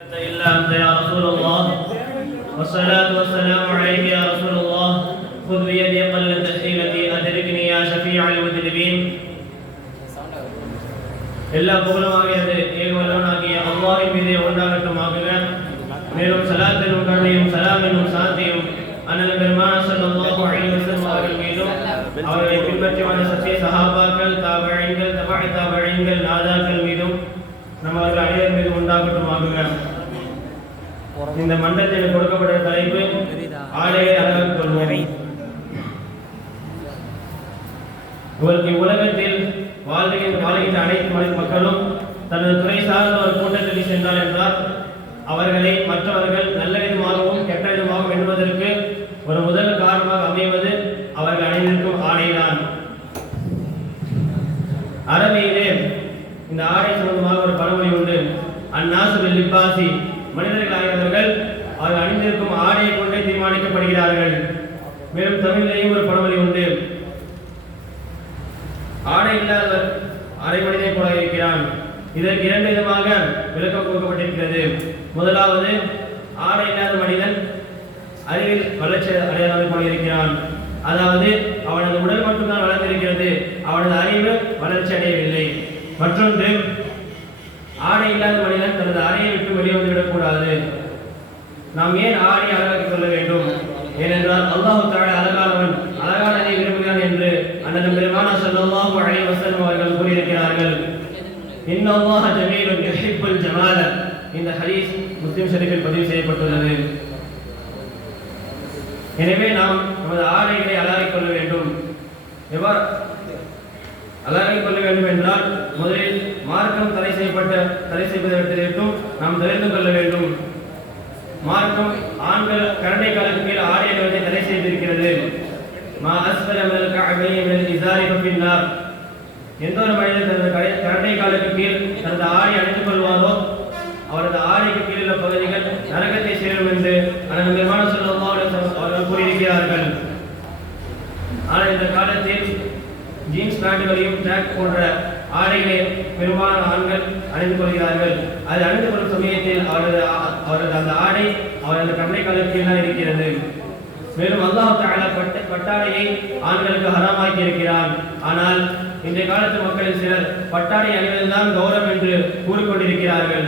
إلا أنت يا رسول الله والصلاة والسلام عليك يا رسول الله خذ بيدي قلة حيلتي أدركني يا شفيع المذنبين எல்லா புகழுமாகியது ஏகவல்லவனாகிய அல்லாஹ்வின் மீதே உண்டாகட்டுமாக. மேலும் ஸலாத்திலும் கருணையும் சலாமிலும் சாந்தியும் அண்ணல் பெருமானார் ஸல்லல்லாஹு அலைஹி வஸல்லம் அவர்கள் மீதும் அவர்களை பின்பற்றி வந்த சத்திய சஹாபாக்கள் தாபிஈன்கள் தபஅ தாபிஈன்கள் நாதாக்கள் மீதும் நம்ம அவர்கள் அனைவர் மீது உண்டாகட்டுமாக. இந்த மண்டலத்தில் கொடுக்கப்பட்ட தலைப்பு ஆடையை அழகாக கொள்வோம். உலகத்தில் வாழ்கின்ற அனைத்து மக்களும் தனது துறை சார்ந்த ஒரு கூட்டத்திற்கு சென்றார் என்றால் அவர்களை மற்றவர்கள் நல்ல விதமாகவும் கெட்ட விதமாகவும் எண்ணுவதற்கு ஒரு முதல் காரணமாக அமைவது அவர்கள் அணிந்திருக்கும் ஆடைதான். அரபியிலே இந்த ஆடை சம்பந்தமாக ஒரு பழமொழி உண்டு. அந்நாசு பில் லிபாசி, மனிதர்களாகியவர்கள் அவர்கள் அணிந்திருக்கும் ஆடையை கொண்டே தீர்மானிக்கப்படுகிறார்கள். மேலும் தமிழிலேயும் ஒரு பழமொழி உண்டு. ஆடை இல்லாதவர் அரை மனிதனை போல இருக்கிறான். இதற்கு இரண்டு விதமாக விளக்கம் கொடுக்கப்பட்டிருக்கிறது. முதலாவது, ஆடை இல்லாத மனிதன் அறிவில் வளர்ச்சி அடையாமல் போல இருக்கிறான். அதாவது அவனது உடல் மட்டும்தான் வளர்ந்திருக்கிறது, அவனது அறிவு வளர்ச்சி அடையவில்லை. மற்றொன்று, ஆடை இல்லாத மனிதன் தனது அறையை விட்டு வெளியே வந்துவிடக்கூடாது. நாம் ஏன் ஆடை அழகாக சொல்ல வேண்டும்? ஏனென்றால் அல்லாஹ் தஆலா அழகானவன், அழகானதை விரும்புகிறான் என்று அண்ணல் பெருமானார் ஸல்லல்லாஹு அலைஹி வஸல்லம் அவர்கள் கூறியிருக்கிறார்கள். இன்னல்லாஹ ஜமீலுன் யுஹிப்புல் ஜமால. இந்த ஹதீஸ் முஸ்லிம் ஷரீஃபில் பதிவு செய்யப்பட்டுள்ளது. எனவே நாம் நமது ஆடைகளை அழகாக்கிக் கொள்ள வேண்டும். எவ்வாறு அழகாக்கிக் கொள்ள வேண்டும் என்றால், முதலில் மார்க்கம் தடை செய்வதற்கும் நாம் தெரிந்து கொள்ள வேண்டும். மார்க்கம் ஆண்கள் கரண்டை காலுக்கு கீழ் ஆடை அணிவதை தடை செய்திருக்கிறது. மா அஸ்ஃபல மினல் கஅபைனி மினல் இஸாரி ஃபபின்னார். எந்த ஒரு மனிதன் தனது கரண்டை காலுக்கு கீழ் தனது ஆடை அணிந்து கொள்வாரோ அவரது ஆடைக்கு கீழ் உள்ள பகுதிகள் நரகத்தை சேரும் என்று அண்ணல் பெருமானார் ஸல்லல்லாஹு அலைஹி வஸல்லம் அவர்கள் கூறியிருக்கிறார்கள். ஆனால் இந்த காலத்தில் ஜீன்ஸ் பேண்ட்களையும் ட்ராக் போன்ற ஆடைகளை பெரும்பாலான ஆண்கள் அணிந்து கொள்கிறார்கள். அது அணிந்து கொள்ளும் சமயத்தில் அவரது அந்த ஆடை அவரது கண்ணை காலத்தில் தான் இருக்கிறது. மேலும் அல்லாஹ் தஆலா பட்டாடையை ஆண்களுக்கு ஹராமாக்கி இருக்கிறான். ஆனால் இன்றைய காலத்து மக்களில் சிலர் பட்டாடை அணிவதுதான் கௌரவம் என்று கூறிக்கொண்டிருக்கிறார்கள்.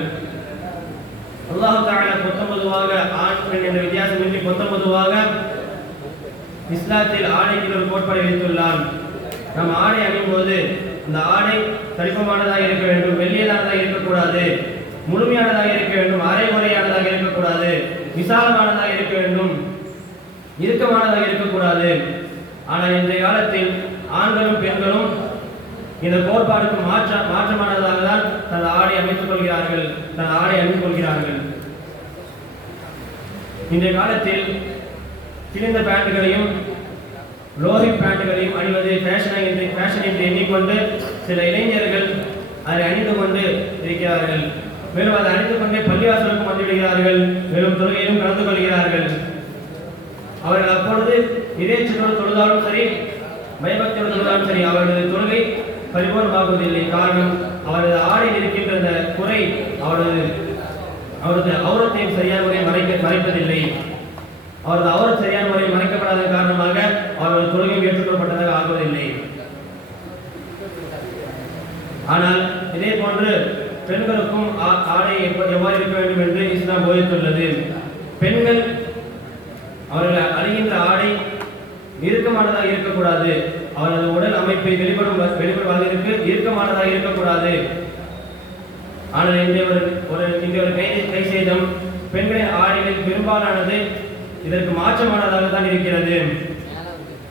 அல்லாஹ் தஆலா பொதுவாக ஆண் பெண் என்ற வித்தியாசமின்றி பொதுவாக இஸ்லாத்தில் ஆடைக்கு ஒரு கோட்பாடு வைத்துள்ளான். நாம் ஆடை அணியும் போது அந்த ஆடை தரிப்பமானதாக இருக்க வேண்டும், வெள்ளியதானதாக இருக்கக்கூடாது, முழுமையானதாக இருக்க வேண்டும், அரைமுறையானதாக இருக்கக்கூடாது, விசாலமானதாக இருக்க வேண்டும், இறுக்கமானதாக இருக்கக்கூடாது. ஆனால் இன்றைய காலத்தில் ஆண்களும் பெண்களும் இந்த கோட்பாடுக்கு மாற்றமானதாக தான் தனது ஆடை அமைத்துக் கொள்கிறார்கள், தனது ஆடை அணிந்து கொள்கிறார்கள். இன்றைய காலத்தில் கிழிந்த பேண்ட்களையும் லோஹிட் பேண்ட்களையும் அணிவது ஃபேஷன் என்று எண்ணிக்கொண்டு சில இளைஞர்கள் அதை அணிந்து கொண்டு இருக்கிறார்கள். மேலும் அதை அணிந்து கொண்டே பள்ளிவாசலுக்கும் வந்துவிடுகிறார்கள். மேலும் தொழுகையிலும் கலந்து கொள்கிறார்கள். அவர்கள் அப்பொழுது இறைச்சியோடு தொழுதாலும் சரி, பயபக்தியோடு தொழுதாலும் சரி, அவர்களது தொழுகை பரிபூர்ணமாகுவதில்லை. காரணம், அவரது ஆடையில் இருக்கின்ற அந்த குறை அவரது அவுரத்தையும் சரியான முறையில் மறைப்பதில்லை. அவரது அவுரத் சரியான முறையில் மறைக்கப்படாத காரணமாக அவரது தொழுகையும் ஏற்றுக்கொள்ளப்பட்டதாக ஆகுவதில்லை. ஆனால் இதே போன்று பெண்களுக்கும் ஆடை எவ்வாறு இருக்க வேண்டும் என்று இஸ்லாம் போதித்துள்ளது. பெண்கள் அவர்கள் அணிகின்ற ஆடை இறுக்கமானதாக இருக்கக்கூடாது. அவரது உடல் அமைப்பை வெளிப்படுவதற்கு இறுக்கமானதாக இருக்கக்கூடாது. ஆனால் இன்றைய ஒரு கை சேதம் பெண்களின் ஆடைகளில் பெரும்பாலானது இதற்கு மாற்றமானதாக தான் இருக்கிறது.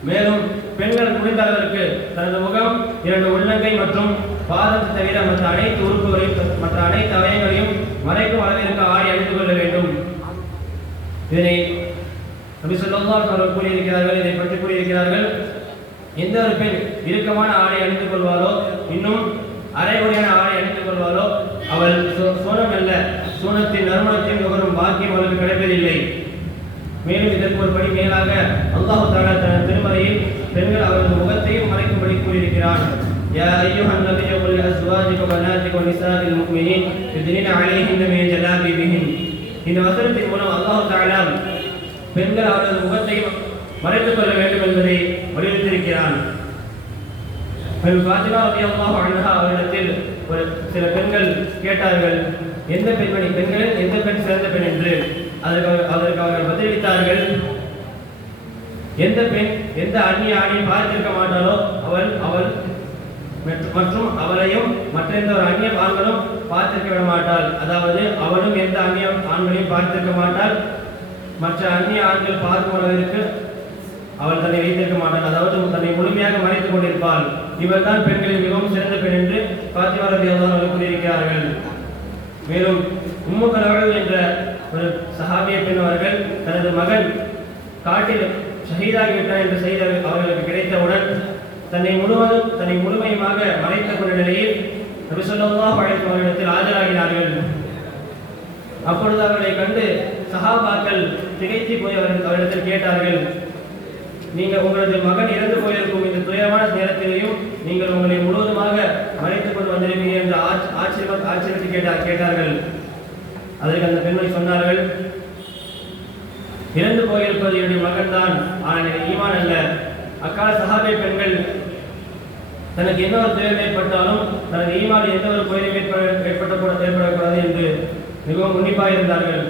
மேலும் பெண்கள் முடிந்த அளவிற்கு தனது முகம், இரண்டு உள்ளங்கை மற்றும் பாதத்தை தவிர மற்ற அனைத்து உறுப்புகளையும் மற்ற அனைத்து அவயங்களையும் மறைக்கும் அளவிற்கு ஆடை அணிந்து கொள்ள வேண்டும். இதனை நபி ஸல்லல்லாஹு அலைஹி வஸல்லம் கூறியிருக்கிறார்கள். இதை பற்றி கூறியிருக்கிறார்கள். எந்த ஒரு பெண் இறுக்கமான ஆடை அணிந்து கொள்வாரோ, இன்னும் அரைகுறையான ஆடை அணிந்து கொள்வாரோ, அவள் சோனம் அல்ல, சோனத்தின் நறுமணத்தையும் நுகரும் பாக்கியம் அவளுக்கு கிடைப்பதில்லை. மேலும் இதற்கு ஒரு படி மேலாக அல்லாஹ் தஆலா தனது திருமறையில் பெண்கள் அவரது முகத்தையும் மறைக்கும்படி கூறியிருக்கிறான். யா அய்யுஹன் நபிய்யு குல் அஸ்வாஜிக வ பனாதிக வ நிசாஇல் முஃமினீன் யுத்னின அலைஹின்ன மின் ஜலாபிபிஹின். இந்த வசனத்தின் மூலம் அல்லாஹ் தஆலா பெண்கள் அவரது முகத்தை மறைத்துக் கொள்ள வேண்டும் என்பதை வலியுறுத்தியிருக்கிறான். ஃபாத்திமா ரலியல்லாஹு அன்ஹா அவரிடத்தில் ஒரு சில பெண்கள் கேட்டார்கள், எந்த பெண்மணி பெண்களில் எந்த பெண் சிறந்த பெண் என்று. அதற்கு அவர்கள் பதிலளித்தார்கள், எந்த பெண் எந்த அந்நிய ஆணை பார்த்திருக்க மாட்டாளோ அவள் மற்றும் அவளையும் மற்ற எந்த ஒரு அந்நிய ஆண்களும் பார்த்திருக்க விட மாட்டாள். அதாவது அவளும் எந்த அந்நிய ஆண்களையும் பார்த்திருக்க மாட்டாள், மற்ற அந்நிய ஆண்கள் பார்க்கும் அளவிற்கு அவள் தன்னை வைத்திருக்க மாட்டாள். அதாவது தன்னை முழுமையாக மறைத்துக் கொண்டிருப்பாள். இவர் தான் பெண்களில் மிகவும் சிறந்த பெண் என்று ஃபாத்திமா ரலியல்லாஹு அன்ஹா கூறியிருக்கிறார்கள். மேலும் உம்மு கலவல் என்ற ஒரு சஹாபிய பெண் அவர்கள் தனது மகன் காட்டில் ஷஹீதாகிவிட்டார் என்ற செய்தி அவர்களுக்கு கிடைத்தவுடன் தன்னை முழுமையாக மறைத்துக் கொண்ட நிலையில் நபி ஸல்லல்லாஹு அலைஹி வஸல்லம் அவர்களிடத்தில் ஆஜராகினார்கள். அப்பொழுது அவர்களை கண்டு சஹாபாக்கள் திகைத்து போய் அவரிடத்தில் கேட்டார்கள், நீங்கள் உங்களது மகன் இறந்து போயிருக்கும் இந்த துயரமான நேரத்திலேயும் நீங்கள் உங்களை முழுவதுமாக மறைத்துக் கொண்டு வந்திருப்பீர்கள் என்று ஆச்சரியத்தை கேட்டார்கள். அதற்கு அந்த பெண்மணி சொன்னார்கள், இறந்து போயிருப்பது என்னுடைய மகன் தான், ஆனால் எனக்கு ஈமான் அல்ல. அக்கால சஹாபிய பெண்கள் தனக்கு எந்த ஒரு துயரம் ஏற்பட்டாலும் தனது ஈமான் எந்த ஒரு குறையும் ஏற்படக்கூடாது என்று மிகவும் உன்னிப்பாக இருந்தார்கள்.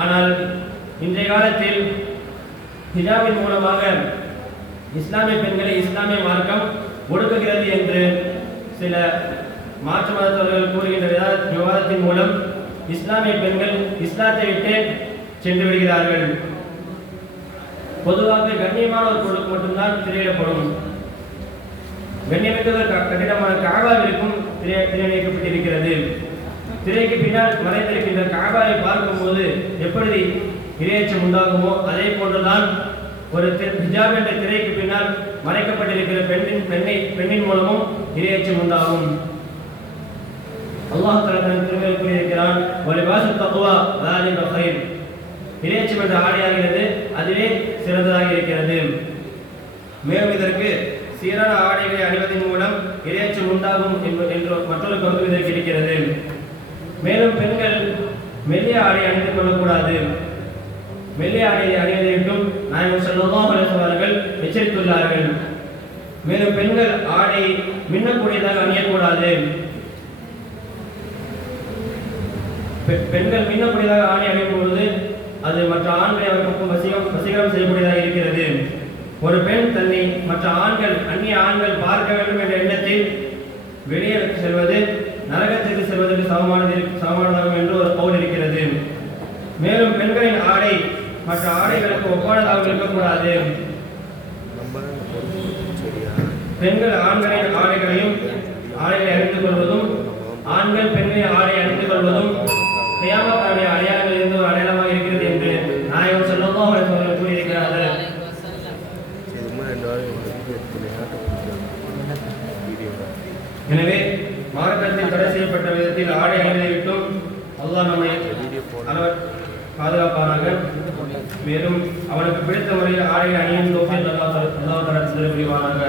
ஆனால் இன்றைய காலத்தில் ஹிஜாபின் மூலமாக இஸ்லாமிய பெண்களை இஸ்லாமிய மார்க்கம் ஒடுக்குகிறது என்று சில மாற்று மதத்தவர்கள் கூறுகின்ற விவாதத்தின் மூலம் இஸ்லாமிய பெண்கள் இஸ்லாத்தை விட்டு சென்று விடுகிறார்கள். பொதுவாக கண்ணியமான ஒரு பொருளுக்கு மட்டும்தான் திரையிடப்படும். கண்ணியமிக்க கட்டிடமான காபாவிற்கும் திரை நீக்கப்பட்டிருக்கிறது. திரைக்கு பின்னால் மறைந்திருக்கின்ற காபாவை பார்க்கும்போது எப்படி இரையச்சம் உண்டாகுமோ அதே போன்றுதான் ஒரு ஹிஜாப் என்ற திரைக்கு பின்னால் மறைக்கப்பட்டிருக்கிற பெண்ணின் மூலமும் இரையச்சம் உண்டாகும். அல்லாஹ் தஆலா தனது திருமறையில் கூறியிருக்கிறான், வலிபாசு தக்வா ஸாலிக கைர். இரையச்சம் என்ற ஆடையாகிறது, அதுவே சிறந்ததாக இருக்கிறது. மேலும் இதற்கு சீரான ஆடைகளை அணிவதன் மூலம் இரையச்சம் உண்டாகும் என்ற மற்றொரு கருத்து இதற்கு இருக்கிறது. மேலும் பெண்கள் மெல்லிய ஆடை அணிந்து கொள்ளக்கூடாது. மெல்லிய ஆடையை அணிவதை விட்டும் நாயகம் ஸல்லல்லாஹு அலைஹி வஸல்லம் அவர்கள் எச்சரித்துள்ளார்கள். மேலும் பெண்கள் ஆடை மின்னக்கூடியதாக அணியக்கூடாது. பெண்கள் மின்னக்கூடியதாக ஆடை அணியும் பொழுது அது மற்ற ஆண்களை அவர்களுக்கும் வசீகரம் செய்யக்கூடியதாக இருக்கிறது. ஒரு பெண் தன்னை மற்ற ஆண்கள் அந்நிய ஆண்கள் பார்க்க வேண்டும் என்ற எண்ணத்தில் வெளியே செல்வது நரகத்திற்கு செல்வதற்கு சமமானதாகும் என்று ஒரு கவுல் இருக்கிறது. மேலும் பெண்களின் ஆடை மற்ற ஆடைகளுக்கு ஒப்பானதாக இருக்கக்கூடாது. பெண்கள் ஆண்களின் ஆடைகளை அணிந்து கொள்வதும் ஆண்கள் பெண்களின் ஆடை அணிந்து கொள்வதும் கியாமத்துடைய அடையாளங்கள் இருந்து ஒரு அடையாளமாக இருக்கிறது என்று நாயகம் ஸல்லல்லாஹு அலைஹி வஸல்லம் கூறியிருக்கிறார்கள். எனவே மார்க்கத்தில் தடை செய்யப்பட்ட விதத்தில் ஆடை அணிவதை விட்டும் அல்லாஹ் நம்மை பாதுகாப்பானாக. மேலும் அவனுக்கு பிடித்த முறையில் ஆடை அணியும் தௌஃபீக் அல்லாஹ் தஆலா தர புரிவானாக.